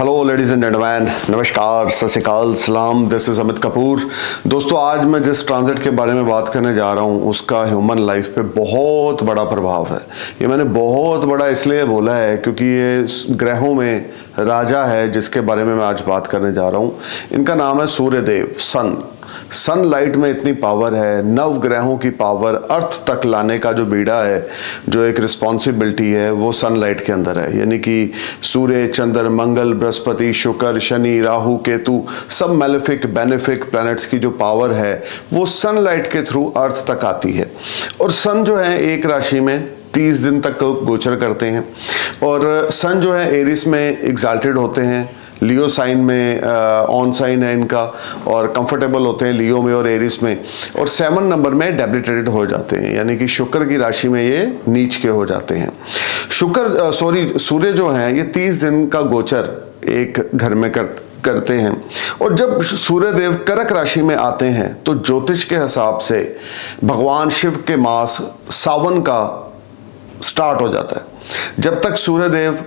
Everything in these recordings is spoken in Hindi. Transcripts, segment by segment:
हेलो लेडीज़ एंड जेंटलमैन, नमस्कार, सत श्री अकाल, सलाम। This is Amit Kapoor. दोस्तों, आज मैं जिस ट्रांजिट के बारे में बात करने जा रहा हूँ उसका ह्यूमन लाइफ पे बहुत बड़ा प्रभाव है। ये मैंने बहुत बड़ा इसलिए बोला है क्योंकि ये ग्रहों में राजा है जिसके बारे में मैं आज बात करने जा रहा हूँ। इनका नाम है सूर्यदेव, सन। सनलाइट में इतनी पावर है, नव ग्रहों की पावर अर्थ तक लाने का जो बीड़ा है, जो एक रिस्पॉन्सिबिलिटी है, वो सनलाइट के अंदर है। यानी कि सूर्य, चंद्र, मंगल, बृहस्पति, शुक्र, शनि, राहु, केतु, सब मेलेफिक बेनिफिक प्लैनेट्स की जो पावर है वो सनलाइट के थ्रू अर्थ तक आती है। और सन जो है एक राशि में 30 दिन तक गोचर करते हैं। और सन जो है एरिस में एग्जाल्टेड होते हैं, लियो साइन में ऑन साइन है इनका, और कंफर्टेबल होते हैं लियो में और एरिस में, और 7 नंबर में डेबिलिटेटेड हो जाते हैं, यानी कि शुक्र की राशि में ये नीच के हो जाते हैं। सूर्य जो है ये 30 दिन का गोचर एक घर में करते हैं। और जब सूर्यदेव कर्क राशि में आते हैं तो ज्योतिष के हिसाब से भगवान शिव के मास सावन का स्टार्ट हो जाता है। जब तक सूर्यदेव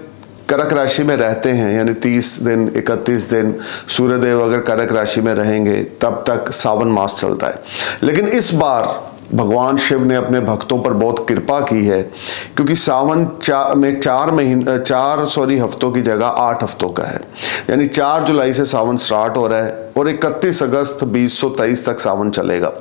कर्क राशि में रहते हैं, यानी 30 दिन 31 दिन सूर्यदेव अगर कर्क राशि में रहेंगे तब तक सावन मास चलता है। लेकिन इस बार भगवान शिव ने अपने भक्तों पर बहुत कृपा की है, क्योंकि सावन में 4 हफ्तों की जगह 8 हफ्तों का है। यानी 4 जुलाई से सावन स्टार्ट हो रहा है और 31 अगस्त 2023 तक सावन चलेगा।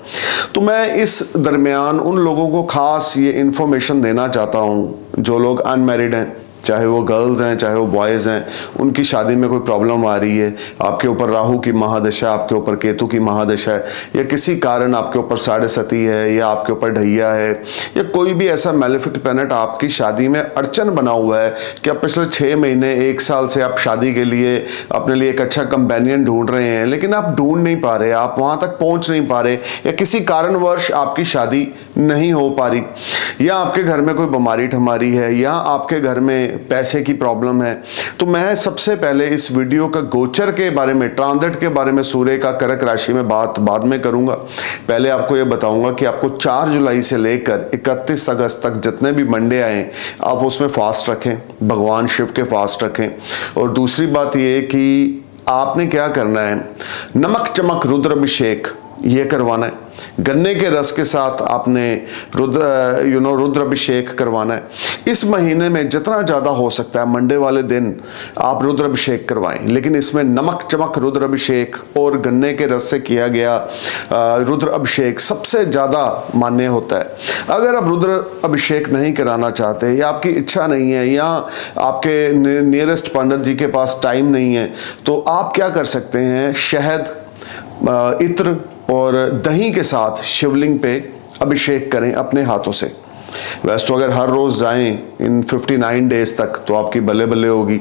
तो मैं इस दरमियान उन लोगों को खास ये इंफॉर्मेशन देना चाहता हूँ जो लोग अनमैरिड हैं, चाहे वो गर्ल्स हैं चाहे वो बॉयज़ हैं, उनकी शादी में कोई प्रॉब्लम आ रही है, आपके ऊपर राहु की महादशा, आपके ऊपर केतु की महादशा है, या किसी कारण आपके ऊपर साढ़े सती है, या आपके ऊपर ढैया है, या कोई भी ऐसा मैलेफिक प्लैनेट आपकी शादी में अड़चन बना हुआ है कि आप पिछले 6 महीने 1 साल से आप शादी के लिए अपने लिए एक अच्छा कंपेनियन ढूंढ रहे हैं, लेकिन आप ढूंढ नहीं पा रहे, आप वहाँ तक पहुँच नहीं पा रहे, या किसी कारणवश आपकी शादी नहीं हो पा रही, या आपके घर में कोई बीमारी ठमारी है, या आपके घर में पैसे की प्रॉब्लम है, तो मैं सबसे पहले इस वीडियो का गोचर के बारे में, ट्रांजिट के बारे में, सूर्य का कर्क राशि में बात बाद में करूंगा। पहले आपको यह बताऊंगा कि आपको 4 जुलाई से लेकर 31 अगस्त तक जितने भी मंडे आए आप उसमें फास्ट रखें, भगवान शिव के फास्ट रखें। और दूसरी बात यह कि आपने क्या करना है, नमक चमक रुद्र अभिषेक ये करवाना है। गन्ने के रस के साथ आपने रुद्र अभिषेक करवाना है। इस महीने में जितना ज़्यादा हो सकता है मंडे वाले दिन आप रुद्र अभिषेक करवाएं, लेकिन इसमें नमक चमक रुद्र अभिषेक और गन्ने के रस से किया गया रुद्र अभिषेक सबसे ज़्यादा मान्य होता है। अगर आप रुद्र अभिषेक नहीं कराना चाहते, या आपकी इच्छा नहीं है, या आपके नियरेस्ट पंडित जी के पास टाइम नहीं है, तो आप क्या कर सकते हैं, शहद, इत्र और दही के साथ शिवलिंग पे अभिषेक करें अपने हाथों से। वैसे तो अगर हर रोज़ जाएं इन 59 डेज तक तो आपकी बल्ले बल्ले होगी,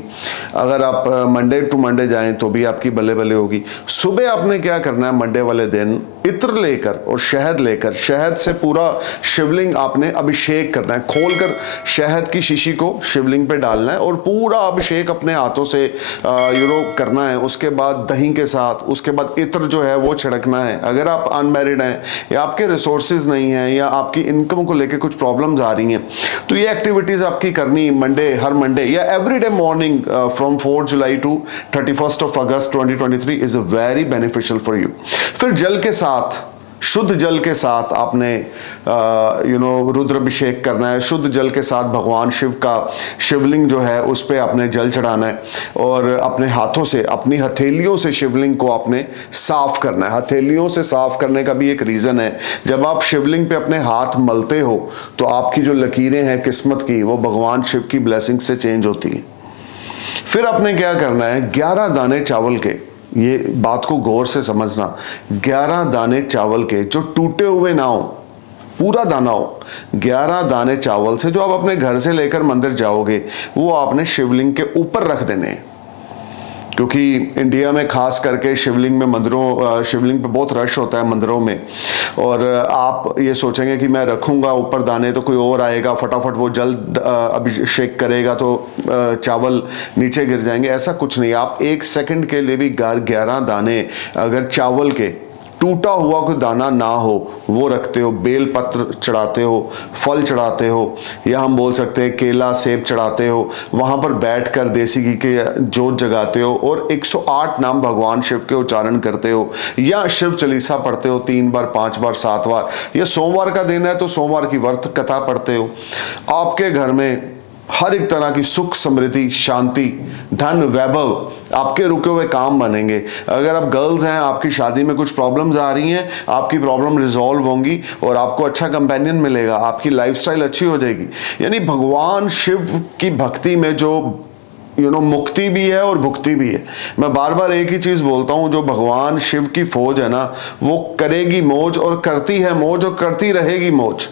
अगर आप मंडे टू मंडे जाएं तो भी आपकी बल्ले बल्ले होगी। सुबह आपने क्या करना है, मंडे वाले दिन इत्र लेकर और शहद लेकर, शहद से पूरा शिवलिंग आपने अभिषेक करना है, खोलकर शहद की शीशी को शिवलिंग पे डालना है और पूरा अभिषेक अपने हाथों से करना है। उसके बाद दही के साथ, उसके बाद इत्र जो है वो छिड़कना है। अगर आप अनमैरिड हैं, या आपके रिसोर्सेज नहीं हैं, या आपकी इनकम को लेकर कुछ प्रॉब्लम्स आ रही हैं, तो ये एक्टिविटीज आपकी करनी हर मंडे या everyday morning from 4 July to 31 of August 2023 is very beneficial for you. फिर जल के साथ, शुद्ध जल के साथ आपने रुद्र अभिषेक करना है। शुद्ध जल के साथ भगवान शिव का शिवलिंग जो है उस पे आपने जल चढ़ाना है, और अपने हाथों से, अपनी हथेलियों से शिवलिंग को आपने साफ करना है। हथेलियों से साफ करने का भी एक रीजन है, जब आप शिवलिंग पे अपने हाथ मलते हो तो आपकी जो लकीरें हैं किस्मत की, वो भगवान शिव की ब्लेसिंग से चेंज होती हैं। फिर आपने क्या करना है, 11 दाने चावल के, ये बात को गौर से समझना, 11 दाने चावल के जो टूटे हुए ना हो, पूरा दाना हो, 11 दाने चावल से जो आप अपने घर से लेकर मंदिर जाओगे वो आपने शिवलिंग के ऊपर रख देने हैं। क्योंकि इंडिया में खास करके शिवलिंग पे बहुत रश होता है मंदिरों में, और आप ये सोचेंगे कि मैं रखूंगा ऊपर दाने तो कोई और आएगा फटाफट वो जल्द अभिषेक करेगा तो चावल नीचे गिर जाएंगे। ऐसा कुछ नहीं। आप 1 सेकंड के लिए भी 11 दाने अगर चावल के टूटा हुआ कोई दाना ना हो वो रखते हो, बेल पत्र चढ़ाते हो, फल चढ़ाते हो, या हम बोल सकते हैं केला सेब चढ़ाते हो, वहां पर बैठकर देसी घी के जोत जगाते हो और 108 नाम भगवान शिव के उच्चारण करते हो, या शिव चालीसा पढ़ते हो 3 बार 5 बार 7 बार, या सोमवार का दिन है तो सोमवार की व्रत कथा पढ़ते हो, आपके घर में हर एक तरह की सुख समृद्धि शांति धन वैभव आपके रुके हुए काम बनेंगे। अगर आप गर्ल्स हैं, आपकी शादी में कुछ प्रॉब्लम्स आ रही हैं, आपकी प्रॉब्लम रिजॉल्व होंगी और आपको अच्छा कंपेनियन मिलेगा, आपकी लाइफस्टाइल अच्छी हो जाएगी। यानी भगवान शिव की भक्ति में जो मुक्ति भी है और भुक्ति भी है। मैं बार बार एक ही चीज बोलता हूं, जो भगवान शिव की फौज है ना, वो करेगी मौज और करती है मौज और करती रहेगी मौज।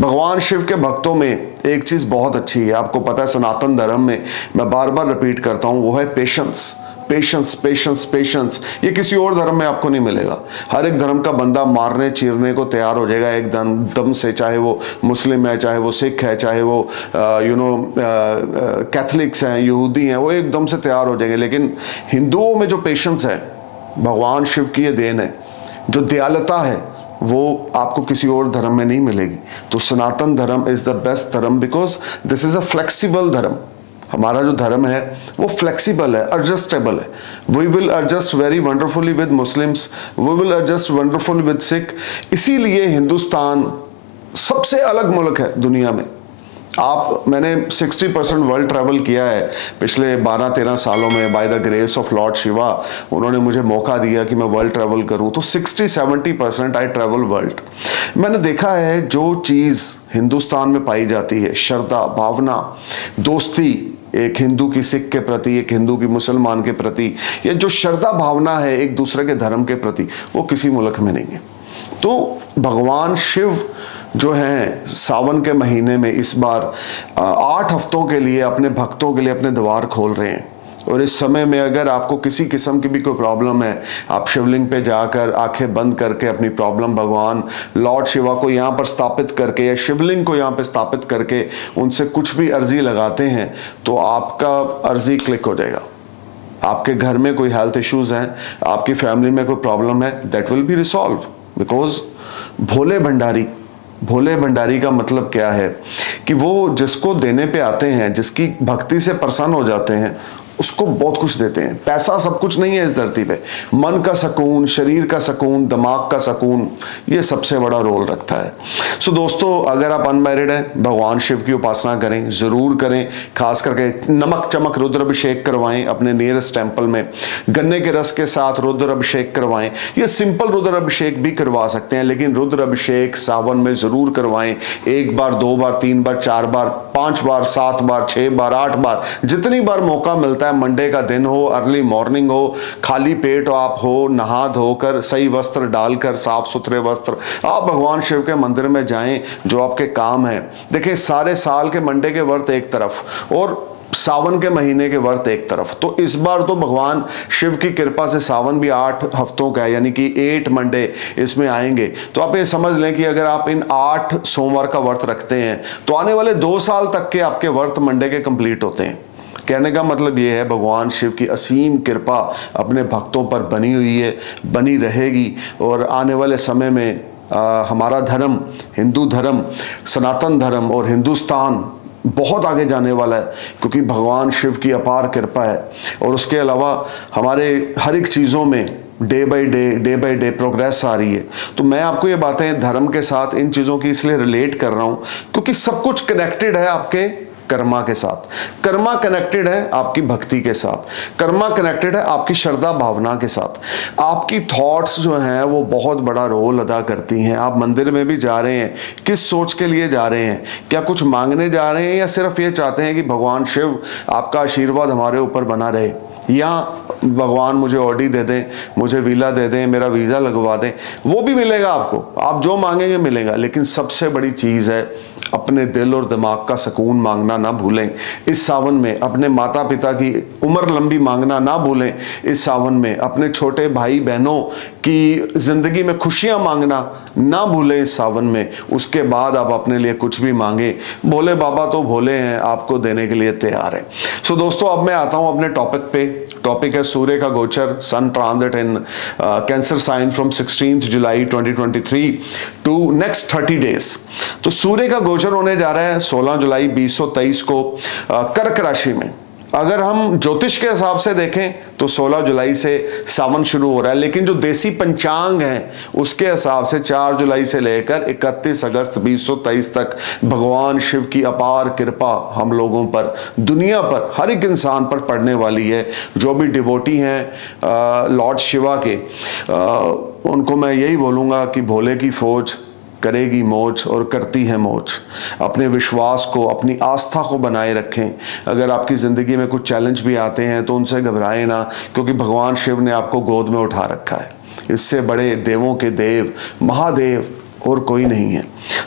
भगवान शिव के भक्तों में एक चीज बहुत अच्छी है, आपको पता है सनातन धर्म में, मैं बार बार रिपीट करता हूं, वो है पेशेंस। पेशेंस पेशेंस पेशेंस, ये किसी और धर्म में आपको नहीं मिलेगा। हर एक धर्म का बंदा मारने चीरने को तैयार हो जाएगा एकदम दम से, चाहे वो मुस्लिम है, चाहे वो सिख है, चाहे वो कैथलिक्स हैं, यहूदी हैं, वो एकदम से तैयार हो जाएंगे। लेकिन हिंदुओं में जो पेशेंस है, भगवान शिव की ये देन है, जो दयालुता है, वो आपको किसी और धर्म में नहीं मिलेगी। तो सनातन धर्म इज द बेस्ट धर्म because this is a flexible धर्म। हमारा जो धर्म है वो फ्लेक्सिबल है, एडजस्टेबल है। We will adjust very wonderfully with Muslims, we will adjust wonderfully with Sikh. इसीलिए हिंदुस्तान सबसे अलग मुल्क है दुनिया में। मैंने 60% वर्ल्ड ट्रैवल किया है पिछले 12-13 सालों में, by the grace of Lord Shiva. उन्होंने मुझे मौका दिया कि मैं वर्ल्ड ट्रैवल करूं, तो 60-70% आई ट्रैवल वर्ल्ड। मैंने देखा है जो चीज़ हिंदुस्तान में पाई जाती है, श्रद्धा भावना दोस्ती, एक हिंदू की सिख के प्रति, एक हिंदू की मुसलमान के प्रति, या जो श्रद्धा भावना है एक दूसरे के धर्म के प्रति, वो किसी मुल्क में नहीं है। तो भगवान शिव जो है सावन के महीने में इस बार 8 हफ्तों के लिए अपने भक्तों के लिए अपने द्वार खोल रहे हैं। और इस समय में अगर आपको किसी किस्म की भी कोई प्रॉब्लम है, आप शिवलिंग पे जाकर आंखें बंद करके अपनी प्रॉब्लम भगवान लॉर्ड शिवा को यहाँ पर स्थापित करके, या शिवलिंग को यहाँ पे स्थापित करके उनसे कुछ भी अर्जी लगाते हैं, तो आपका अर्जी क्लिक हो जाएगा। आपके घर में कोई हेल्थ इश्यूज हैं, आपकी फैमिली में कोई प्रॉब्लम है, that will be resolve. Because Bhole Bhandari का मतलब क्या है कि वो जिसको देने पे आते हैं, जिसकी भक्ति से प्रसन्न हो जाते हैं, उसको बहुत कुछ देते हैं। पैसा सब कुछ नहीं है इस धरती पे। मन का सुकून, शरीर का सुकून, दिमाग का सुकून, ये सबसे बड़ा रोल रखता है। सो दोस्तों, अगर आप अनमैरिड हैं, भगवान शिव की उपासना करें, जरूर करें। खास करके नमक चमक रुद्र अभिषेक करवाएं अपने नियरेस्ट टेम्पल में, गन्ने के रस के साथ रुद्र अभिषेक करवाएं। ये सिंपल रुद्र अभिषेक भी करवा सकते हैं, लेकिन रुद्र अभिषेक सावन में जरूर करवाएं। 1 बार 2 बार 3 बार 4 बार 5 बार 7 बार 6 बार 8 बार, जितनी बार मौका मिलता है। मंडे का दिन हो, अर्ली मॉर्निंग हो, खाली पेट आप हो, नहा धोकर सही वस्त्र डालकर, साफ सुथरे वस्त्र, आप भगवान शिव के मंदिर में जाएं। जो आपके काम है, देखिए सारे साल के मंडे के व्रत एक तरफ और सावन के महीने के व्रत एक तरफ। तो इस बार तो भगवान शिव की कृपा से सावन भी 8 हफ्तों का है, यानी कि 8 मंडे इसमें आएंगे। तो आप ये समझ लें कि अगर आप इन 8 सोमवार का व्रत रखते हैं तो आने वाले 2 साल तक के आपके व्रत मंडे के कंप्लीट होते हैं। कहने का मतलब ये है, भगवान शिव की असीम कृपा अपने भक्तों पर बनी हुई है, बनी रहेगी। और आने वाले समय में हमारा धर्म, हिंदू धर्म, सनातन धर्म और हिंदुस्तान बहुत आगे जाने वाला है, क्योंकि भगवान शिव की अपार कृपा है। और उसके अलावा हमारे हर एक चीज़ों में डे बाय डे प्रोग्रेस आ रही है। तो मैं आपको ये बातें धर्म के साथ, इन चीज़ों की इसलिए रिलेट कर रहा हूँ क्योंकि सब कुछ कनेक्टेड है आपके कर्मा के साथ। कर्मा कनेक्टेड है आपकी भक्ति के साथ, कर्मा कनेक्टेड है आपकी श्रद्धा भावना के साथ। आपकी थॉट्स जो हैं वो बहुत बड़ा रोल अदा करती हैं। आप मंदिर में भी जा रहे हैं, किस सोच के लिए जा रहे हैं? क्या कुछ मांगने जा रहे हैं, या सिर्फ ये चाहते हैं कि भगवान शिव आपका आशीर्वाद हमारे ऊपर बना रहे, या भगवान मुझे ऑडी दे दें, मुझे वीला दे दें, मेरा वीज़ा लगवा दें? वो भी मिलेगा आपको, आप जो मांगेंगे मिलेगा। लेकिन सबसे बड़ी चीज़ है अपने दिल और दिमाग का सुकून मांगना ना भूलें इस सावन में। अपने माता पिता की उम्र लंबी मांगना ना भूलें इस सावन में। अपने छोटे भाई बहनों कि जिंदगी में खुशियां मांगना ना भूले इस सावन में, उसके बाद आप अपने लिए कुछ भी मांगे, भोले बाबा तो भोले हैं, आपको देने के लिए तैयार है। सो दोस्तों अब मैं आता हूं अपने टॉपिक पे। टॉपिक है सूर्य का गोचर, sun transit in Cancer sign from 16 July 2023 to next 30 days. तो सूर्य का गोचर होने जा रहा है 16 जुलाई 2023 को कर्क राशि में। अगर हम ज्योतिष के हिसाब से देखें तो 16 जुलाई से सावन शुरू हो रहा है, लेकिन जो देसी पंचांग है उसके हिसाब से 4 जुलाई से लेकर 31 अगस्त 2023 तक भगवान शिव की अपार कृपा हम लोगों पर, दुनिया पर, हर एक इंसान पर पड़ने वाली है। जो भी डिवोटी हैं लॉर्ड शिवा के, उनको मैं यही बोलूँगा कि भोले की फौज करेगी मौज और करती है मौज। अपने विश्वास को, अपनी आस्था को बनाए रखें। अगर आपकी ज़िंदगी में कुछ चैलेंज भी आते हैं तो उनसे घबराएं ना, क्योंकि भगवान शिव ने आपको गोद में उठा रखा है। इससे बड़े देवों के देव, महादेव और कोई नहीं है।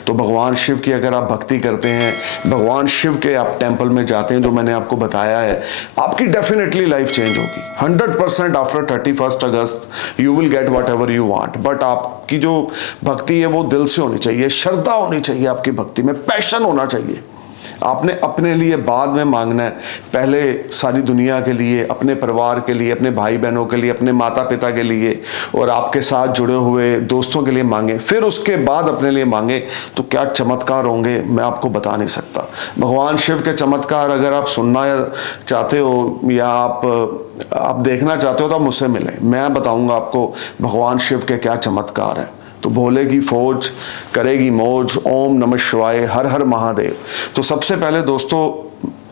तो भगवान शिव की अगर आप भक्ति करते हैं, भगवान शिव के आप टेंपल में जाते हैं, जो मैंने आपको बताया है, आपकी डेफिनेटली लाइफ चेंज होगी 100%। After 31 August you will get what ever you want. But आपकी जो भक्ति है वो दिल से होनी चाहिए, श्रद्धा होनी चाहिए, आपकी भक्ति में पैशन होना चाहिए। आपने अपने लिए बाद में मांगना है, पहले सारी दुनिया के लिए, अपने परिवार के लिए, अपने भाई बहनों के लिए, अपने माता पिता के लिए और आपके साथ जुड़े हुए दोस्तों के लिए मांगे, फिर उसके बाद अपने लिए मांगे। तो क्या चमत्कार होंगे मैं आपको बता नहीं सकता। भगवान शिव के चमत्कार अगर आप सुनना चाहते हो या आप देखना चाहते हो तो आप मुझसे मिलें, मैं बताऊंगा आपको भगवान शिव के क्या चमत्कार हैं। तो भोले की फौज करेगी मौज, ओम नमः शिवाय, हर हर महादेव। तो सबसे पहले दोस्तों,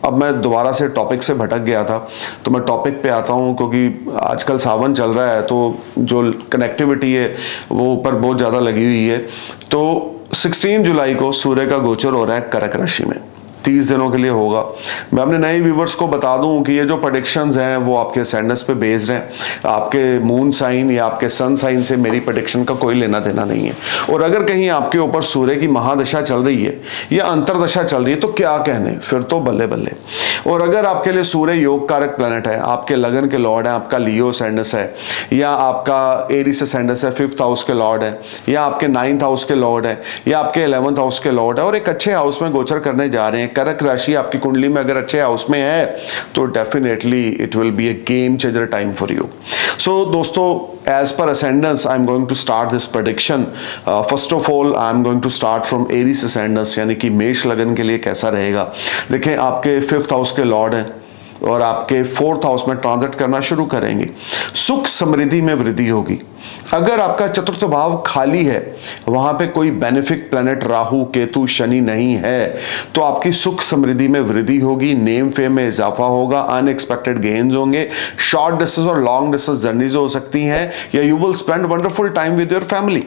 अब मैं दोबारा से टॉपिक से भटक गया था, तो मैं टॉपिक पे आता हूँ, क्योंकि आजकल सावन चल रहा है तो जो कनेक्टिविटी है वो ऊपर बहुत ज़्यादा लगी हुई है। तो 16 जुलाई को सूर्य का गोचर हो रहा है कर्क राशि में, 30 दिनों के लिए होगा। मैं अपने नए व्यूवर्स को बता दूं कि ये जो प्रेडिक्शंस हैं वो आपके सैंडस पे बेस्ड हैं। आपके मून साइन या आपके सन साइन से मेरी प्रेडिक्शन का कोई लेना देना नहीं है। और अगर कहीं आपके ऊपर सूर्य की महादशा चल रही है या अंतरदशा चल रही है तो क्या कहने, फिर तो बल्ले बल्ले। और अगर आपके लिए सूर्य योग कारक प्लैनेट है, आपके लगन के लॉर्ड है, आपका लियो सैंडस है या आपका एरीस सैंडस है, 5th हाउस के लॉर्ड है, या आपके 9th हाउस के लॉर्ड है, या आपके 11th हाउस के लॉर्ड है और एक अच्छे हाउस में गोचर करने जा रहे हैं, कर्क राशि आपकी कुंडली में अगर अच्छे हाउस में है तो definitely it will be a game changer time for you. So दोस्तों, as per ascendants I am going to start this prediction. First of all I am going to start from Aries ascendants, यानी कि मेष लगन के लिए कैसा रहेगा। देखें, आपके 5th हाउस के लॉर्ड हैं और आपके 4th हाउस में ट्रांजिट करना शुरू करेंगे। सुख समृद्धि में वृद्धि होगी। अगर आपका चतुर्थ भाव खाली है, वहां पे कोई बेनिफिक प्लैनेट राहु केतु शनि नहीं है, तो आपकी सुख समृद्धि में वृद्धि होगी, नेम फेम में इजाफा होगा, अनएक्सपेक्टेड गेन्स होंगे, शॉर्ट डिस्टेंस और लॉन्ग डिस्टेंस जर्नीज हो सकती हैं, या you will spend wonderful time with your family.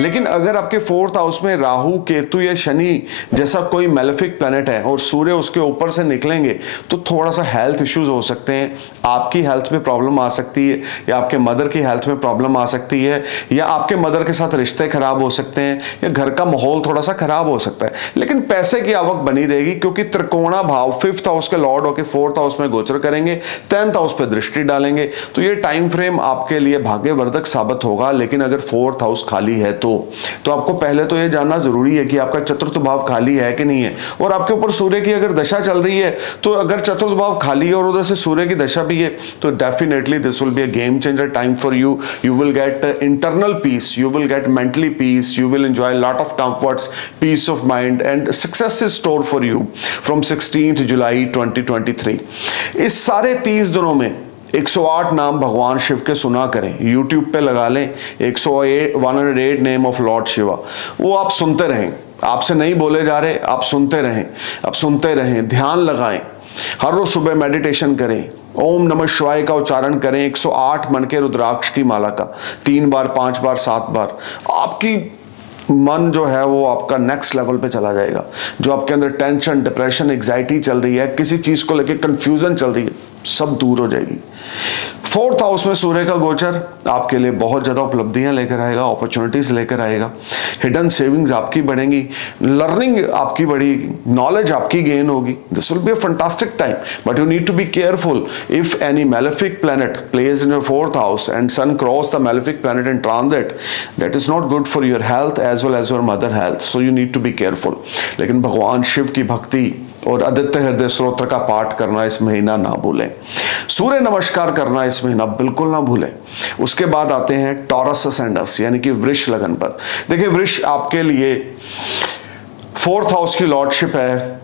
लेकिन अगर आपके 4th हाउस में राहु केतु या शनि जैसा कोई मेलेफिक प्लैनेट है और सूर्य उसके ऊपर से निकलेंगे तो थोड़ा सा हेल्थ इश्यूज हो सकते हैं। आपकी हेल्थ में प्रॉब्लम आ सकती है, या आपके मदर की हेल्थ में प्रॉब्लम आ सकती है, या आपके मदर के साथ रिश्ते खराब हो सकते हैं, या घर का माहौल थोड़ा सा खराब हो सकता है। लेकिन पैसे की आवक बनी रहेगी, क्योंकि त्रिकोणा भाव 5th हाउस के लॉर्ड होकर 4th हाउस में गोचर करेंगे, 10th हाउस पे दृष्टि डालेंगे। तो ये टाइम फ्रेम आपके लिए भाग्यवर्धक साबित होगा। लेकिन अगर 4th हाउस खाली है तो आपको पहले तो ये जानना जरूरी है कि आपका चतुर्थ भाव खाली है कि नहीं है। और आपके ऊपर सूर्य की अगर दशा चल रही है, तो अगर चतुर्थ भाव खाली है और उधर से सूर्य की दशा भी है, तो definitely this will be a game changer time for you. You will gate internal peace, you will get mentally peace, you will enjoy a lot of comforts, peace of mind and success is stored for you from 16th July 2023। इस सारे 30 दिनों में 108 नाम भगवान शिव के सुना करें, YouTube पे लगा लें 108 नेम ऑफ लॉर्ड शिवा, वो आप सुनते रहें। आपसे नहीं बोले जा रहे, आप सुनते रहें, आप सुनते रहें, ध्यान लगाएं, हर रोज सुबह मेडिटेशन करें, ओम नमः शिवाय का उच्चारण करें 108 मन के रुद्राक्ष की माला का 3 बार 5 बार 7 बार। आपकी मन जो है वो आपका नेक्स्ट लेवल पे चला जाएगा। जो आपके अंदर टेंशन, डिप्रेशन, एंजाइटी चल रही है, किसी चीज को लेकर कंफ्यूजन चल रही है, सब दूर हो जाएगी। 4th हाउस में सूर्य का गोचर आपके लिए बहुत ज़्यादा उपलब्धियां लेकर आएगा, अपॉर्चुनिटीज लेकर आएगा, हिडन सेविंग्स आपकी बढ़ेंगी, लर्निंग आपकी बढ़ेगी, नॉलेज आपकी गेन होगी। This will be a fantastic time, but you need to be careful if any malefic planet places in your 4th house and sun cross the malefic planet in transit, that is not good for your health as well as your mother health, so you need to be careful. लेकिन भगवान शिव की भक्ति और आदित्य हृदय स्तोत्र का पाठ करना इस महीना ना भूलें, सूर्य नमस्कार करना इस महीना बिल्कुल ना भूलें। उसके बाद आते हैं टॉरस असेंडेंस यानी कि वृष लगन पर। देखिए वृष आपके लिए 4th हाउस की लॉर्डशिप है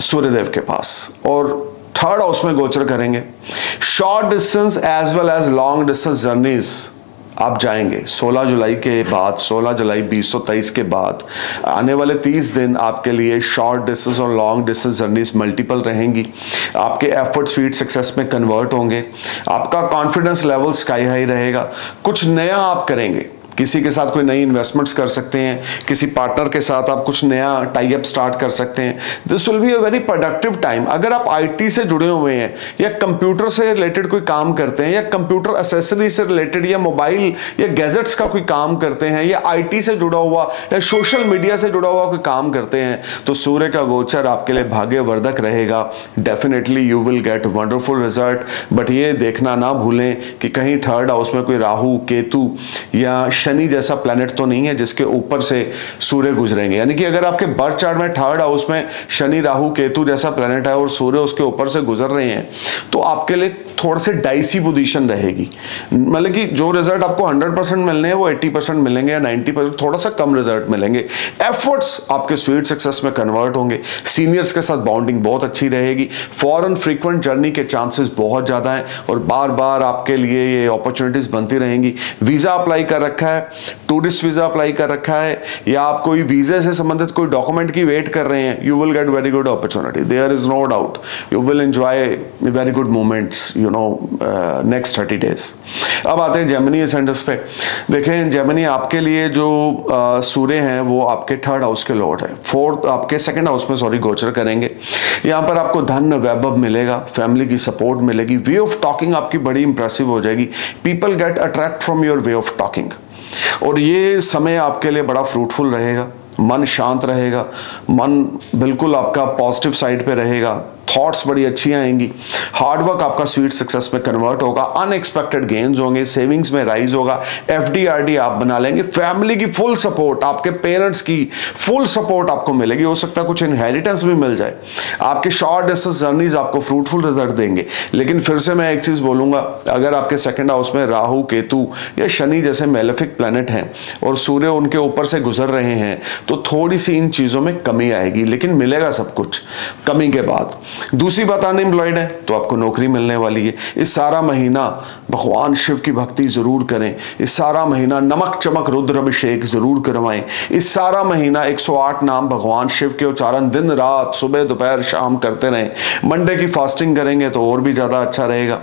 सूर्यदेव के पास और 3rd हाउस में गोचर करेंगे। Short distance as well as long distance journeys आप जाएंगे 16 जुलाई के बाद, 16 जुलाई 2023 के बाद आने वाले 30 दिन आपके लिए शॉर्ट डिस्टेंस और लॉन्ग डिस्टेंस जर्नीज मल्टीपल रहेंगी। आपके एफर्ट स्वीट सक्सेस में कन्वर्ट होंगे, आपका कॉन्फिडेंस लेवल स्काई हाई रहेगा, कुछ नया आप करेंगे, किसी के साथ कोई नई इन्वेस्टमेंट्स कर सकते हैं, किसी पार्टनर के साथ आप कुछ नया टाई अप स्टार्ट कर सकते हैं। This will be a very productive time. अगर आप आईटी से जुड़े हुए हैं या कंप्यूटर से रिलेटेड कोई काम करते हैं या कंप्यूटर एसेसरी से रिलेटेड या मोबाइल या गैजेट्स का कोई काम करते हैं या आईटी से जुड़ा हुआ या सोशल मीडिया से जुड़ा हुआ कोई काम करते हैं, तो सूर्य का गोचर आपके लिए भाग्यवर्धक रहेगा। Definitely you will gate wonderful result, but ये देखना ना भूलें कि कहीं 3rd हाउस में कोई राहु, केतु या शनि जैसा प्लैनेट तो नहीं है जिसके ऊपर से सूर्य गुजरेंगे। यानी कि अगर आपके बर्थ चार्ट में 3rd हाउस में शनि, राहु, केतु जैसा प्लैनेट है और सूर्य उसके ऊपर से गुजर रहे हैं, तो आपके लिए थोड़ा से डाइसी पोजीशन रहेगी। मतलब कि जो रिजल्ट आपको 100% मिलने हैं वो 80% मिलेंगे या 90%, थोड़ा सा कम रिजल्ट मिलेंगे। एफर्ट्स आपके स्वीट सक्सेस में कन्वर्ट होंगे, सीनियर्स के साथ बॉन्डिंग बहुत अच्छी रहेगी, फॉरेन फ्रीक्वेंट जर्नी के चांसेस बहुत ज्यादा हैं और बार बार आपके लिए ये अपॉर्चुनिटीज बनती रहेंगी। वीजा अप्लाई कर रखा है, टूरिस्ट वीजा अप्लाई कर रखा है या आप कोई वीजा से संबंधित कोई डॉक्यूमेंट की वेट कर रहे हैं, you will get very good opportunity, there is no doubt, you will enjoy very good moments next 30 days. अब आते हैं जेमिनी असेंडेंस पे। देखें जेमिनी आपके लिए जो सूर्य हैं वो आपके 3rd हाउस के लॉर्ड है, 4th आपके 2nd हाउस में गोचर करेंगे। यहाँ पर आपको धन वैभव मिलेगा, फैमिली की सपोर्ट मिलेगी, वे ऑफ टॉकिंग आपकी बड़ी इंप्रेसिव हो जाएगी, people get attract from your way of talking. और ये समय आपके लिए बड़ा फ्रूटफुल रहेगा, मन शांत रहेगा, मन बिल्कुल आपका पॉजिटिव साइड पे रहेगा, थॉट्स बड़ी अच्छी आएंगी, हार्डवर्क आपका स्वीट सक्सेस में कन्वर्ट होगा, अनएक्सपेक्टेड गेन्स होंगे, सेविंग्स में राइज होगा, एफडी आरडी आप बना लेंगे, फैमिली की फुल सपोर्ट, आपके पेरेंट्स की फुल सपोर्ट आपको मिलेगी, हो सकता है कुछ इनहेरिटेंस भी मिल जाए। आपके शॉर्ट डिस्टेंस जर्नीज आपको फ्रूटफुल रिजल्ट देंगे। लेकिन फिर से मैं एक चीज बोलूंगा, अगर आपके 2nd हाउस में राहु, केतु या शनि जैसे मेलेफिक प्लैनेट हैं और सूर्य उनके ऊपर से गुजर रहे हैं, तो थोड़ी सी इन चीजों में कमी आएगी, लेकिन मिलेगा सब कुछ कमी के बाद। दूसरी बात, अनएम्प्लॉयड है तो आपको नौकरी मिलने वाली है। इस सारा महीना भगवान शिव की भक्ति जरूर करें, इस सारा महीना नमक चमक रुद्र अभिषेक जरूर करवाएं, इस सारा महीना 108 नाम भगवान शिव के उच्चारण दिन रात सुबह दोपहर शाम करते रहें। मंडे की फास्टिंग करेंगे तो और भी ज्यादा अच्छा रहेगा।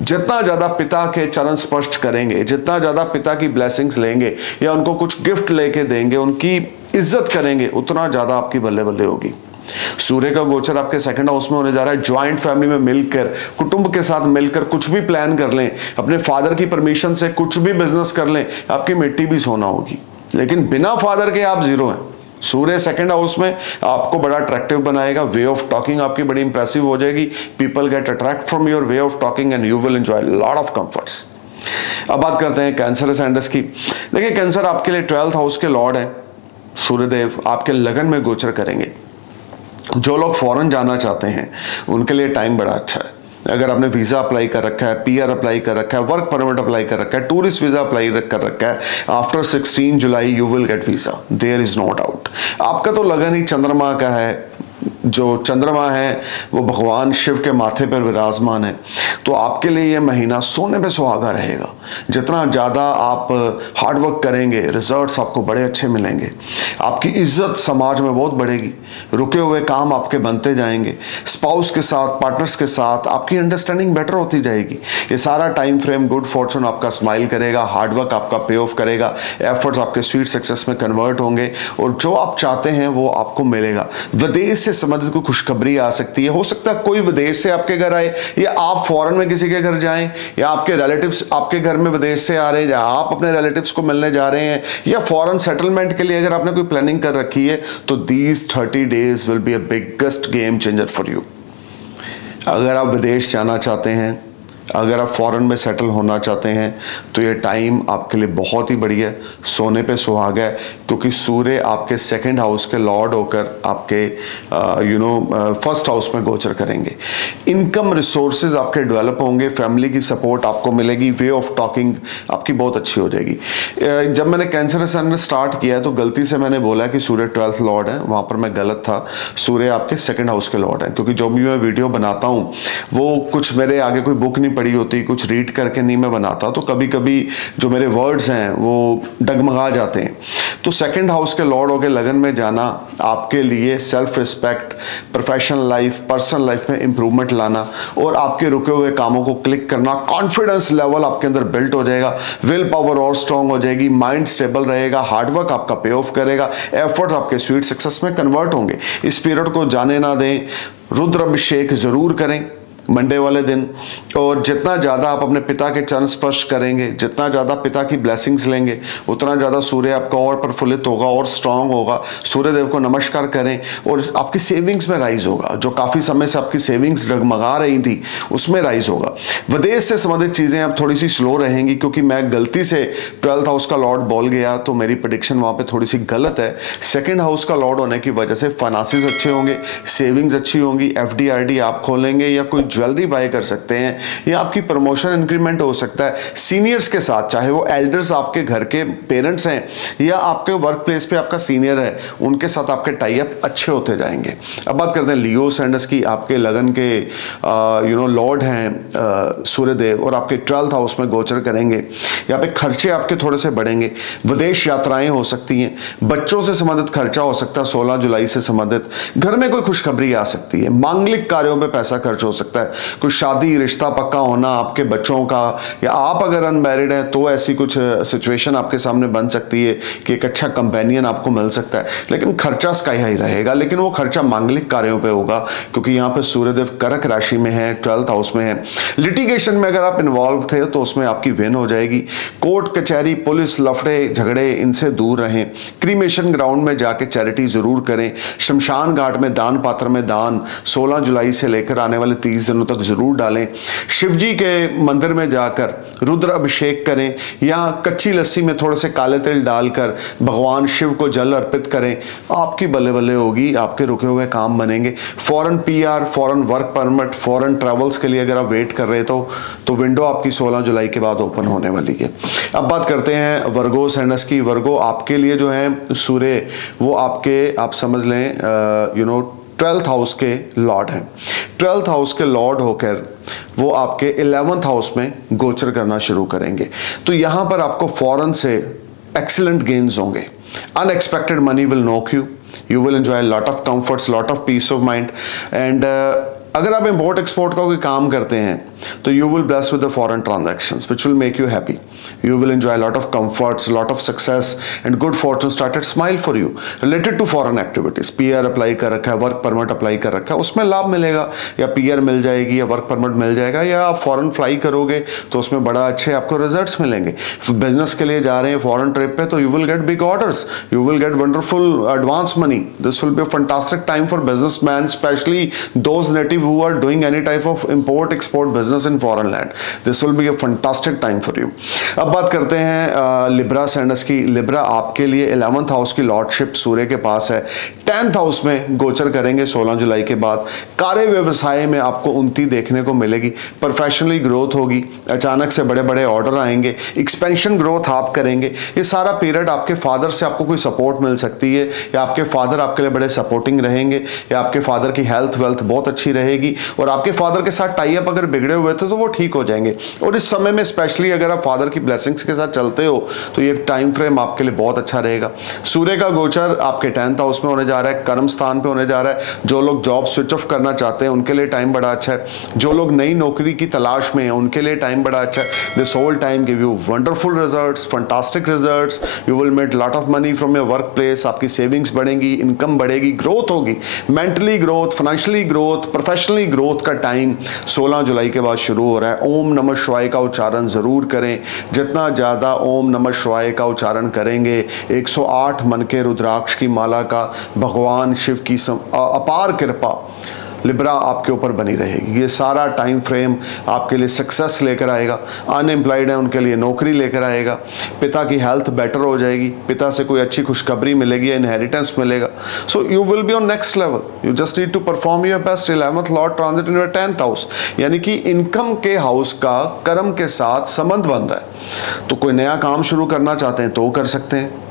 जितना ज्यादा पिता के चरण स्पर्श करेंगे, जितना ज्यादा पिता की ब्लेसिंग्स लेंगे या उनको कुछ गिफ्ट लेके देंगे, उनकी इज्जत करेंगे, उतना ज्यादा आपकी बल्ले बल्ले होगी। सूर्य का गोचर आपके 2nd हाउस में होने जा रहा है। ज्वाइंट फैमिली में मिलकर, कुटुंब के साथ मिलकर कुछ भी प्लान कर लें, अपने फादर की परमिशन से कुछ भी बिजनेस कर लें, आपकी मिट्टी भी सोना होगी। लेकिन बिना फादर के आप जीरो हैं। सूर्य 2nd हाउस में आपको बड़ा अट्रैक्टिव बनाएगा, वे ऑफ टॉकिंग आपकी बड़ी इंप्रेसिव हो जाएगी, people get attract from your way of talking and you will enjoy lot of comforts. अब बात करते हैं कैंसर असेंडेंस की। देखिए कैंसर आपके लिए 12th हाउस के लॉर्ड है, सूर्यदेव आपके लगन में गोचर करेंगे। जो लोग फॉरेन जाना चाहते हैं उनके लिए टाइम बड़ा अच्छा है। अगर आपने वीजा अप्लाई कर रखा है, पीआर अप्लाई कर रखा है, वर्क परमिट अप्लाई कर रखा है, टूरिस्ट वीजा अप्लाई कर रखा है, after 16 July you will get visa, there is no doubt. आपका तो लगन ही चंद्रमा का है, जो चंद्रमा है वो भगवान शिव के माथे पर विराजमान है, तो आपके लिए ये महीना सोने पे सुहागा रहेगा। जितना ज़्यादा आप हार्डवर्क करेंगे, रिजल्ट्स आपको बड़े अच्छे मिलेंगे, आपकी इज्जत समाज में बहुत बढ़ेगी, रुके हुए काम आपके बनते जाएंगे, स्पाउस के साथ, पार्टनर्स के साथ आपकी अंडरस्टैंडिंग बेटर होती जाएगी। ये सारा टाइम फ्रेम गुड फॉर्चून आपका स्माइल करेगा, हार्डवर्क आपका पे ऑफ करेगा, एफर्ट्स आपके स्वीट सक्सेस में कन्वर्ट होंगे और जो आप चाहते हैं वो आपको मिलेगा। विदेश से संबंधित कोई खुशखबरी आ सकती है। हो सकता है कोई विदेश से आपके घर आए, या आप फॉरेन में किसी के घर जाएं, या आपके रिलेटिव्स आपके घर में विदेश से आ रहे हैं, या आप अपने रिलेटिव्स को मिलने जा रहे हैं, या फॉरेन सेटलमेंट के लिए अगर आपने कोई प्लानिंग कर रखी है, तो these 30 days will be a biggest game changer for you. अगर आप विदेश जाना चाहते हैं, अगर आप फॉरेन में सेटल होना चाहते हैं, तो ये टाइम आपके लिए बहुत ही बढ़िया है, सोने पे सुहागा है, क्योंकि सूर्य आपके सेकंड हाउस के लॉर्ड होकर आपके फर्स्ट हाउस में गोचर करेंगे। इनकम रिसोर्सेज आपके डेवलप होंगे, फैमिली की सपोर्ट आपको मिलेगी, वे ऑफ टॉकिंग आपकी बहुत अच्छी हो जाएगी। जब मैंने कैंसर सन स्टार्ट किया तो गलती से मैंने बोला कि सूर्य 12th लॉर्ड है, वहाँ पर मैं गलत था। सूर्य आपके सेकेंड हाउस के लॉर्ड हैं, क्योंकि जो भी मैं वीडियो बनाता हूँ वो कुछ मेरे आगे कोई बुक नहीं पड़ी होती, कुछ रीड करके नहीं मैं बनाता, तो कभी कभी जो मेरे वर्ड्स हैं वो डगमगा जाते हैं। तो सेकंड हाउस के लॉर्ड होके लगन में जाना आपके लिए self respect, professional life, personal life में इंप्रूवमेंट लाना और आपके रुके हुए कामों को क्लिक करना, कॉन्फिडेंस लेवल आपके अंदर बिल्ट हो जाएगा, विल पावर और स्ट्रांग हो जाएगी, माइंड स्टेबल रहेगा, हार्डवर्क आपका पे ऑफ करेगा, एफर्ट्स आपके स्वीट सक्सेस में कन्वर्ट होंगे। इस पीरियड को जाने ना दें, रुद्र अभिषेक जरूर करें मंडे वाले दिन, और जितना ज़्यादा आप अपने पिता के चरण स्पर्श करेंगे, जितना ज़्यादा पिता की ब्लेसिंग्स लेंगे, उतना ज़्यादा सूर्य आपका और प्रफुल्लित होगा और स्ट्रांग होगा। सूर्य देव को नमस्कार करें और आपकी सेविंग्स में राइज होगा, जो काफ़ी समय से आपकी सेविंग्स डगमगा रही थी उसमें राइज होगा। विदेश से संबंधित चीज़ें अब थोड़ी सी स्लो रहेंगी, क्योंकि मैं गलती से 12th हाउस का लॉर्ड बोल गया, तो मेरी प्रेडिक्शन वहाँ पर थोड़ी सी गलत है। सेकेंड हाउस का लॉर्ड होने की वजह से फाइनेंसेस अच्छे होंगे, सेविंग्स अच्छी होंगी, FD RD आप खोलेंगे या कोई ज्वेलरी बाय कर सकते हैं, या आपकी प्रमोशन इंक्रीमेंट हो सकता है। सीनियर्स के साथ, चाहे वो एल्डर्स आपके घर के पेरेंट्स हैं या आपके वर्क प्लेस पे आपका सीनियर है, उनके साथ आपके टाई अप अच्छे होते जाएंगे। अब बात करते हैं लियो सैंडस की। आपके लगन के लॉर्ड हैं सूर्यदेव, और आपके 12th हाउस में गोचर करेंगे। यहाँ पे खर्चे आपके थोड़े से बढ़ेंगे, विदेश यात्राएं हो सकती हैं, बच्चों से संबंधित खर्चा हो सकता है, 16 जुलाई से संबंधित घर में कोई खुशखबरी आ सकती है, मांगलिक कार्यों पे पैसा खर्च हो सकता है, कुछ शादी रिश्ता पक्का होना आपके बच्चों का, या आप अगर अनमैरिड हैं तो ऐसी कुछ सिचुएशन आपके सामने बन सकती है कि एक अच्छा कंपेनियन आपको मिल सकता है। लेकिन खर्चा स्काई हाई रहेगा, लेकिन वो खर्चा मांगलिक कार्यों पे होगा, क्योंकि यहाँ पे सूर्यदेव कर्क राशि में है, 12th हाउस में है। लिटिगेशन में अगर आप इन्वॉल्व थे तो उसमें आपकी विन हो जाएगी। कोर्ट कचहरी, पुलिस, लफड़े झगड़े, इनसे दूर रहें। क्रीमेशन ग्राउंड में जाके चैरिटी जरूर करें। शमशान घाट में दान पात्र में दान 16 जुलाई से लेकर आने वाले 30 दिनों तक जरूर डालें। शिव जी के मंदिर में जाकर रुद्र अभिषेक करें, या कच्ची लस्सी में थोड़े से काले तिल डालकर भगवान शिव को जल अर्पित करें। आपकी बल्ले बल्ले होगी, आपके रुके हुए काम बनेंगे। Foreign PR, foreign work permit, foreign travels के लिए अगर आप वेट कर रहे तो विंडो आपकी 16 जुलाई के बाद ओपन होने वाली है। अब बात करते हैं वर्गो सैंडस की। वर्गो आपके लिए जो है सूर्य, वो आपके, आप समझ लें 12th हाउस के लॉर्ड हैं। 12th हाउस के लॉर्ड होकर वो आपके 11th हाउस में गोचर करना शुरू करेंगे। तो यहां पर आपको फॉरेन से एक्सीलेंट गेन्स होंगे। Unexpected money will knock you will enjoy lot of comforts, lot of peace of mind. And अगर आप इंपोर्ट एक्सपोर्ट का कोई काम करते हैं तो you will bless with the foreign transactions which will make you happy. You will enjoy lot of comforts, lot of success and good fortune started smile for you related to foreign activities. PR apply कर रखा है, वर्क परमिट अप्लाई कर रखा है, उसमें लाभ मिलेगा, या PR मिल जाएगी, या वर्क परमिट मिल जाएगा, या आप फॉरेन फ्लाई करोगे तो उसमें बड़ा अच्छे आपको रिजल्ट्स मिलेंगे। बिजनेस के लिए जा रहे हैं फॉरेन ट्रिप पे तो you will get big orders, you will gate wonderful advance money. This will be a fantastic time for businessman, specially those native who are doing any type of import export business in foreign land. This will be a fantastic time for you. अब बात करते हैं लिब्रा सैंडस की। लिब्रा आपके लिए 11th हाउस की लॉर्डशिप सूर्य के पास है, 10th हाउस में गोचर करेंगे 16 जुलाई के बाद। कार्य व्यवसाय में आपको उन्नति देखने को मिलेगी, प्रोफेशनली ग्रोथ होगी, अचानक से बड़े बड़े ऑर्डर आएंगे, एक्सपेंशन ग्रोथ आप करेंगे। ये सारा पीरियड आपके फादर से आपको कोई सपोर्ट मिल सकती है, या आपके फादर आपके लिए बड़े सपोर्टिंग रहेंगे, या आपके फादर की हेल्थ वेल्थ बहुत अच्छी रहेगी। मिलेगी और आपके फादर के साथ टाई अप अगर बिगड़े हुए थे तो वो ठीक हो जाएंगे। और इस समय में स्पेशली अगर आप फादर की ब्लेसिंग्स के साथ चलते हो तो ये टाइम फ्रेम आपके लिए बहुत अच्छा रहेगा। सूर्य का गोचर आपके 10th हाउस में होने जा रहा है, कर्म स्थान पे होने जा रहा है। जो लोग जॉब स्विच ऑफ करना चाहते हैं उनके लिए टाइम बड़ा अच्छा है। जो लोग नई नौकरी की तलाश में हैं उनके लिए टाइम बड़ा अच्छा है। This whole time give you wonderful results, fantastic results, you will make lot of money from your work place. आपकी सेविंग्स बढ़ेंगी, इनकम बढ़ेगी, ग्रोथ होगी, mentally growth, financially growth, professionally growth का टाइम 16 जुलाई के बाद शुरू हो रहा है। ओम नमः शिवाय का उच्चारण जरूर करें। जितना ज्यादा ओम नमः शिवाय का उच्चारण करेंगे, 108 मन के रुद्राक्ष की माला का भगवान शिव की अपार कृपा लिब्रा आपके ऊपर बनी रहेगी। ये सारा टाइम फ्रेम आपके लिए सक्सेस लेकर आएगा। अनएम्प्लॉयड है उनके लिए नौकरी लेकर आएगा। पिता की हेल्थ बेटर हो जाएगी, पिता से कोई अच्छी खुशखबरी मिलेगी, इनहेरिटेंस मिलेगा। So you will be on next level. You just need to perform your best. 11th lord transit in your 10th house, यानी कि इनकम के हाउस का कर्म के साथ संबंध बन रहा है। तो कोई नया काम शुरू करना चाहते हैं तो कर सकते हैं।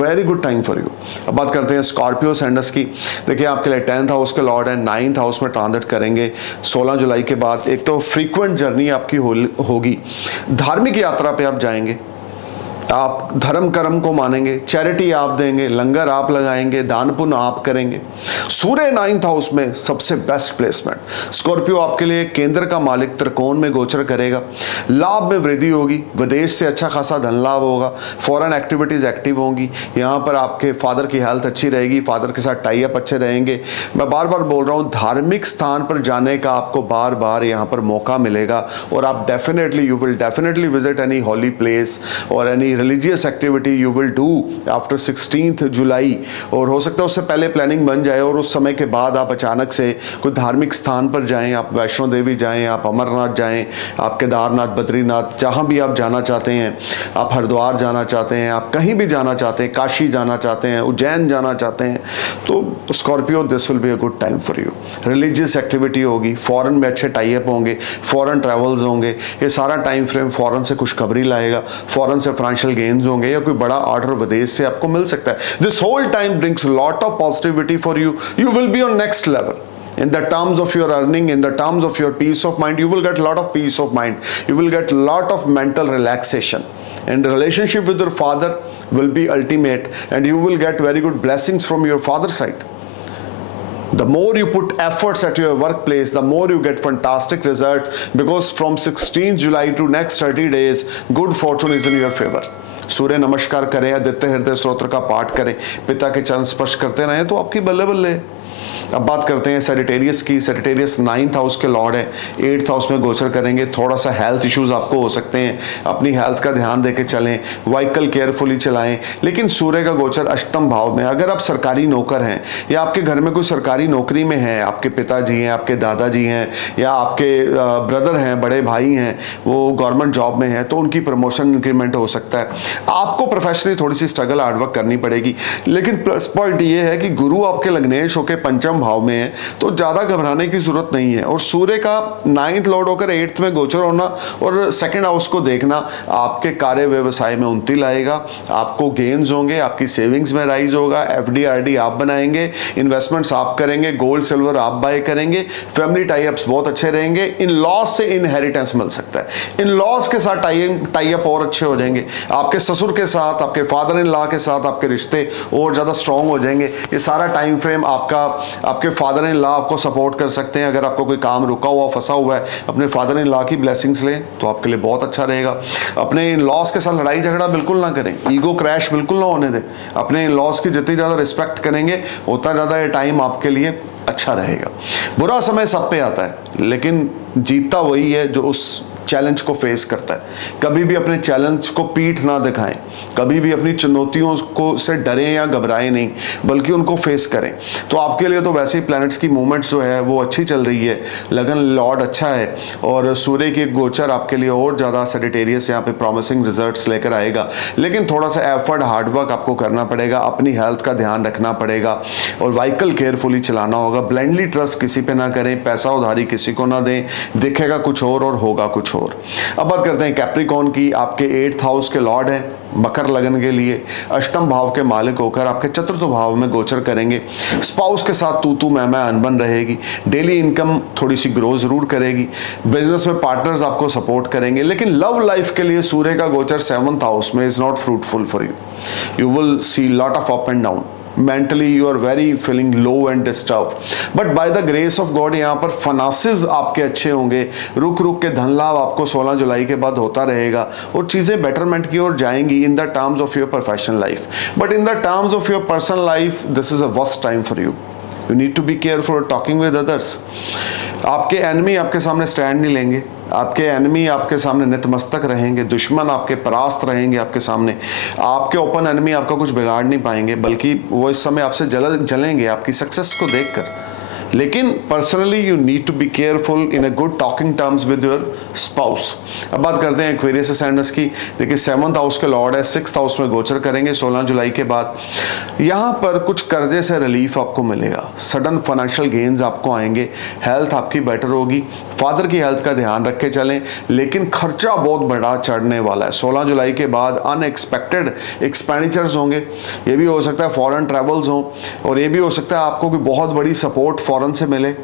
Very good time for you. अब बात करते हैं स्कॉर्पियो सेंडस की। देखिए आपके लिए 10th हाउस के लॉर्ड है, 9th हाउस में ट्रांजिट करेंगे 16 जुलाई के बाद। एक तो फ्रीक्वेंट जर्नी आपकी होगी, धार्मिक यात्रा पे आप जाएंगे, आप धर्म कर्म को मानेंगे, चैरिटी आप देंगे, लंगर आप लगाएंगे, दान पुण्य आप करेंगे। सूर्य 9th हाउस में सबसे बेस्ट प्लेसमेंट। स्कॉर्पियो आपके लिए केंद्र का मालिक त्रिकोण में गोचर करेगा, लाभ में वृद्धि होगी, विदेश से अच्छा खासा धन लाभ होगा, फॉरेन एक्टिविटीज एक्टिव होंगी। यहाँ पर आपके फादर की हेल्थ अच्छी रहेगी, फादर के साथ टाई अप अच्छे रहेंगे। मैं बार बार बोल रहा हूँ, धार्मिक स्थान पर जाने का आपको बार बार यहाँ पर मौका मिलेगा और आप definitely you will definitely visit any holy place और any religious activity you will do after 16th July. और हो सकता है उससे पहले प्लानिंग बन जाए और उस समय के बाद आप अचानक से कोई धार्मिक स्थान पर जाएं, आप वैष्णो देवी जाएं, आप अमरनाथ जाएं, आप केदारनाथ, बद्रीनाथ, जहां भी आप जाना चाहते हैं, आप हरिद्वार जाना चाहते हैं, आप कहीं भी जाना चाहते हैं, काशी जाना चाहते हैं, उज्जैन जाना चाहते हैं, तो Scorpio this will be a good time for you. Religious activity होगी, फॉरेन में अच्छे टाई अप होंगे, फॉरेन ट्रैवल्स होंगे। ये सारा टाइम फ्रेम फॉरेन से खुशखबरी लाएगा, फॉरेन से फाइनेंशियल गेन्स होंगे या कोई बड़ा ऑर्डर विदेश से आपको मिल सकता है। This whole time brings lot of positivity for you. You will be on next level in the terms of your earning, in the terms of your peace of mind. You will get a lot of peace of mind, you will get a lot of mental relaxation, and the relationship with your father will be ultimate, and you will get very good blessings from your father's side. The more you put efforts at your workplace, the more you get fantastic result, because from 16th July to next 30 days good fortune is in your favor. सूर्य नमस्कार करें, आदित्य हृदय स्तोत्र का पाठ करें, पिता के चरण स्पर्श करते रहें तो आपकी बल्ले बल्ले। अब बात करते हैं सेजिटेरियस की। सेजिटेरियस 9th हाउस के लॉर्ड है, 8th हाउस में गोचर करेंगे। थोड़ा सा हेल्थ इश्यूज आपको हो सकते हैं, अपनी हेल्थ का ध्यान देके चलें, व्हीकल केयरफुली चलाएं। लेकिन सूर्य का गोचर अष्टम भाव में। अगर आप सरकारी नौकर हैं या आपके घर में कोई सरकारी नौकरी में है, आपके पिताजी हैं, आपके दादाजी हैं या आपके ब्रदर हैं, बड़े भाई हैं, वो गवर्नमेंट जॉब में है, तो उनकी प्रमोशन इंक्रीमेंट हो सकता है। आपको प्रोफेशनली थोड़ी सी स्ट्रगल हार्डवर्क करनी पड़ेगी। लेकिन प्लस पॉइंट ये है कि गुरु आपके लग्नेश होकर पंचम भाव में है, तो ज्यादा घबराने की जरूरत नहीं है। और सूर्य का 9th लॉर्ड होकर 8th में गोचर होना और 2nd हाउस को देखना आपके कार्य व्यवसाय में उन्नति लाएगा, आपको गेन्स होंगे, आपकी सेविंग्स में राइज होगा, एफडी आरडी आप बनाएंगे, इन्वेस्टमेंट्स आप करेंगे, गोल्ड सिल्वर आप बाय करेंगे, फैमिली टाई अप्स बहुत अच्छे रहेंगे। इन लॉस से इनहेरिटेंस मिल सकता है, इन लॉस के साथ टाई अप और अच्छे हो जाएंगे। आपके ससुर के साथ, आपके फादर इन लॉ के साथ आपके रिश्ते और ज्यादा स्ट्रांग हो जाएंगे। ये सारा टाइम फ्रेम आपके फादर इन लॉ आपको सपोर्ट कर सकते हैं। अगर आपको कोई काम रुका हुआ फंसा हुआ है, अपने फादर इन लॉ की ब्लेसिंग्स लें तो आपके लिए बहुत अच्छा रहेगा। अपने इन लॉस के साथ लड़ाई झगड़ा बिल्कुल ना करें, ईगो क्रैश बिल्कुल ना होने दें। अपने इन लॉस की जितनी ज़्यादा रिस्पेक्ट करेंगे उतना ज़्यादा ये टाइम आपके लिए अच्छा रहेगा। बुरा समय सब पे आता है, लेकिन जीतता वही है जो उस चैलेंज को फेस करता है। कभी भी अपने चैलेंज को पीठ ना दिखाएं, कभी भी अपनी चुनौतियों को से डरें या घबराएं नहीं, बल्कि उनको फेस करें। तो आपके लिए तो वैसे ही प्लैनेट्स की मूवमेंट्स जो है वो अच्छी चल रही है, लगन लॉर्ड अच्छा है और सूर्य की गोचर आपके लिए और ज़्यादा सेजिटेरियस यहाँ पे प्रॉमिसिंग रिजल्ट्स लेकर आएगा। लेकिन थोड़ा सा एफर्ट हार्डवर्क आपको करना पड़ेगा, अपनी हेल्थ का ध्यान रखना पड़ेगा और व्हीकल केयरफुली चलाना होगा। ब्लाइंडली ट्रस्ट किसी पे ना करें, पैसा उधारी किसी को ना दें, दिखेगा कुछ और होगा कुछ 2024। अब बात करते हैं कैप्रिकॉर्न की। आपके 8th हाउस के लॉर्ड हैं, मकर लगन के लिए अष्टम भाव के मालिक होकर आपके चतुर्थ भाव में गोचर करेंगे। स्पाउस के साथ तू मैं अनबन रहेगी। डेली इनकम थोड़ी सी ग्रो जरूर करेगी। बिजनेस में पार्टनर्स आपको सपोर्ट करेंगे। लेकिन लव लाइफ के लिए सूर्य का गोचर 7th हाउस में is not fruitful for you. You will see lot of up and down. Mentally you are very feeling low and disturbed, but by the grace of God यहाँ पर फाइनेंसेस आपके अच्छे होंगे। रुक रुक के धन लाभ आपको 16 जुलाई के बाद होता रहेगा और चीज़ें बेटरमेंट की ओर जाएंगी in the terms of your professional life. But in the terms of your personal life this is a worst time for you. You need to be careful talking with others. आपके एनिमी आपके सामने स्टैंड नहीं लेंगे। आपके एनिमी आपके सामने नतमस्तक रहेंगे। दुश्मन आपके परास्त रहेंगे आपके सामने। आपके ओपन एनिमी आपका कुछ बिगाड़ नहीं पाएंगे, बल्कि वो इस समय आपसे जलेंगे आपकी सक्सेस को देखकर। लेकिन personally you need to be careful in a good talking terms with your spouse. अब बात करते हैं एक्वेरियस असेंडेंट्स की। देखिए 7th हाउस के लॉर्ड है, 6th हाउस में गोचर करेंगे 16 जुलाई के बाद। यहाँ पर कुछ कर्जे से रिलीफ आपको मिलेगा। सडन फाइनेंशियल गेन्स आपको आएंगे। हेल्थ आपकी बेटर होगी। फादर की हेल्थ का ध्यान रख के चलें। लेकिन खर्चा बहुत बड़ा चढ़ने वाला है 16 जुलाई के बाद। अनएक्सपेक्टेड एक्सपेंडिचर्स होंगे। ये भी हो सकता है फॉरेन ट्रैवल्स हों, और ये भी हो सकता है आपको कोई बहुत बड़ी सपोर्ट फॉरेन से मिले।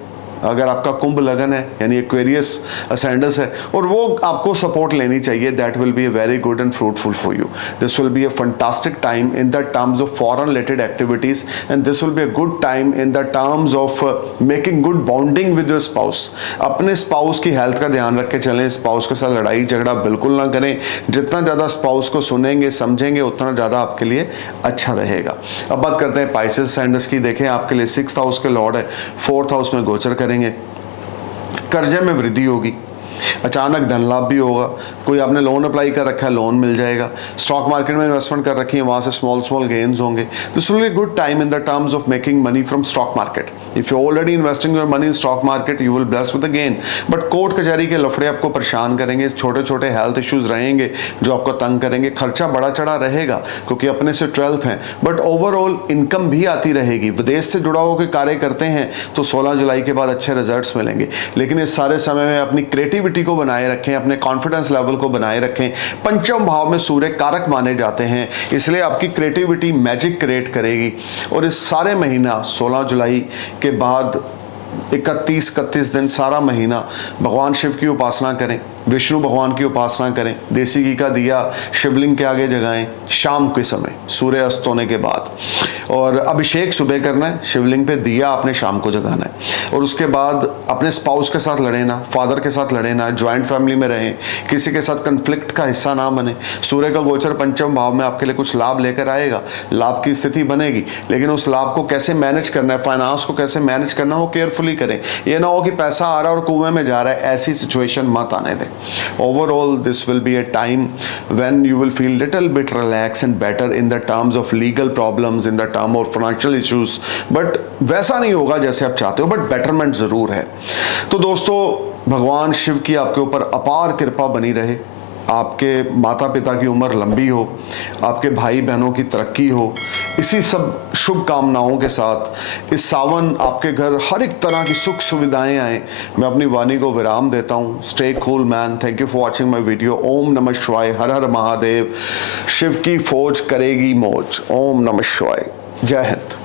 अगर आपका कुंभ लगन है यानी एक्वेरियस असेंडेंस है और वो आपको सपोर्ट लेनी चाहिए, that will be very good and fruitful for you. This will be a fantastic time in the terms of foreign related activities and this will be a good time in the terms of making good bonding with your spouse. अपने स्पाउस की हेल्थ का ध्यान रख के चलें। स्पाउस के साथ लड़ाई झगड़ा बिल्कुल ना करें। जितना ज़्यादा स्पाउस को सुनेंगे समझेंगे उतना ज़्यादा आपके लिए अच्छा रहेगा। अब बात करते हैं पाइसेस असेंडेंस की। देखें आपके लिए 6th हाउस के लॉर्ड है, 4th हाउस में गोचर करेंगे। कर्जे में वृद्धि होगी। अचानक धन लाभ भी होगा। कोई आपने लोन अप्लाई कर रखा है, लोन मिल जाएगा। स्टॉक मार्केट में इन्वेस्टमेंट कर रखी है, वहां से स्मॉल गेन्स होंगे। This will be a good time in the terms of making money from stock market. If you already investing your money in stock market you will bless with a gain. But court कचहरी के लफड़े आपको परेशान करेंगे। छोटे छोटे हेल्थ इश्यूज रहेंगे जो आपको तंग करेंगे। खर्चा बड़ा चढ़ा रहेगा क्योंकि अपने से 12th है, बट ओवरऑल इनकम भी आती रहेगी। विदेश से जुड़ा हुआ कोई कार्य करते हैं तो 16 जुलाई के बाद अच्छे रिजल्ट्स मिलेंगे। लेकिन इस सारे समय में अपनी क्रिएटिविटी को बनाए रखें, अपने कॉन्फिडेंस लेवल को बनाए रखें। पंचम भाव में सूर्य कारक माने जाते हैं, इसलिए आपकी क्रिएटिविटी मैजिक क्रिएट करेगी। और इस सारे महीना 16 जुलाई के बाद 31 दिन सारा महीना भगवान शिव की उपासना करें, विष्णु भगवान की उपासना करें। देसी घी का दिया शिवलिंग के आगे जगाएं शाम के समय सूर्य अस्त होने के बाद, और अभिषेक सुबह करना है। शिवलिंग पे दिया आपने शाम को जगाना है। और उसके बाद अपने स्पाउस के साथ लड़े ना, फादर के साथ लड़े ना, ज्वाइंट फैमिली में रहें, किसी के साथ कन्फ्लिक्ट का हिस्सा ना बने। सूर्य का गोचर पंचम भाव में आपके लिए कुछ लाभ लेकर आएगा, लाभ की स्थिति बनेगी। लेकिन उस लाभ को कैसे मैनेज करना है, फाइनेंस को कैसे मैनेज करना हो केयरफुली करें। ये ना हो कि पैसा आ रहा है और कुएं में जा रहा है, ऐसी सिचुएशन मत आने दें। Overall, this will be a time when you will feel little bit relaxed and better in the terms of legal problems, in the term of financial issues. But वैसा नहीं होगा जैसे आप चाहते हो, but betterment जरूर है। तो दोस्तों, भगवान शिव की आपके ऊपर अपार कृपा बनी रहे। आपके माता पिता की उम्र लंबी हो, आपके भाई बहनों की तरक्की हो। इसी सब शुभ कामनाओं के साथ इस सावन आपके घर हर एक तरह की सुख सुविधाएं आए, मैं अपनी वाणी को विराम देता हूँ। Stay cool man. Thank you for watching my video. ओम नमः शिवाय। हर हर महादेव। शिव की फौज करेगी मौज। ओम नमः शिवाय। जय हिंद।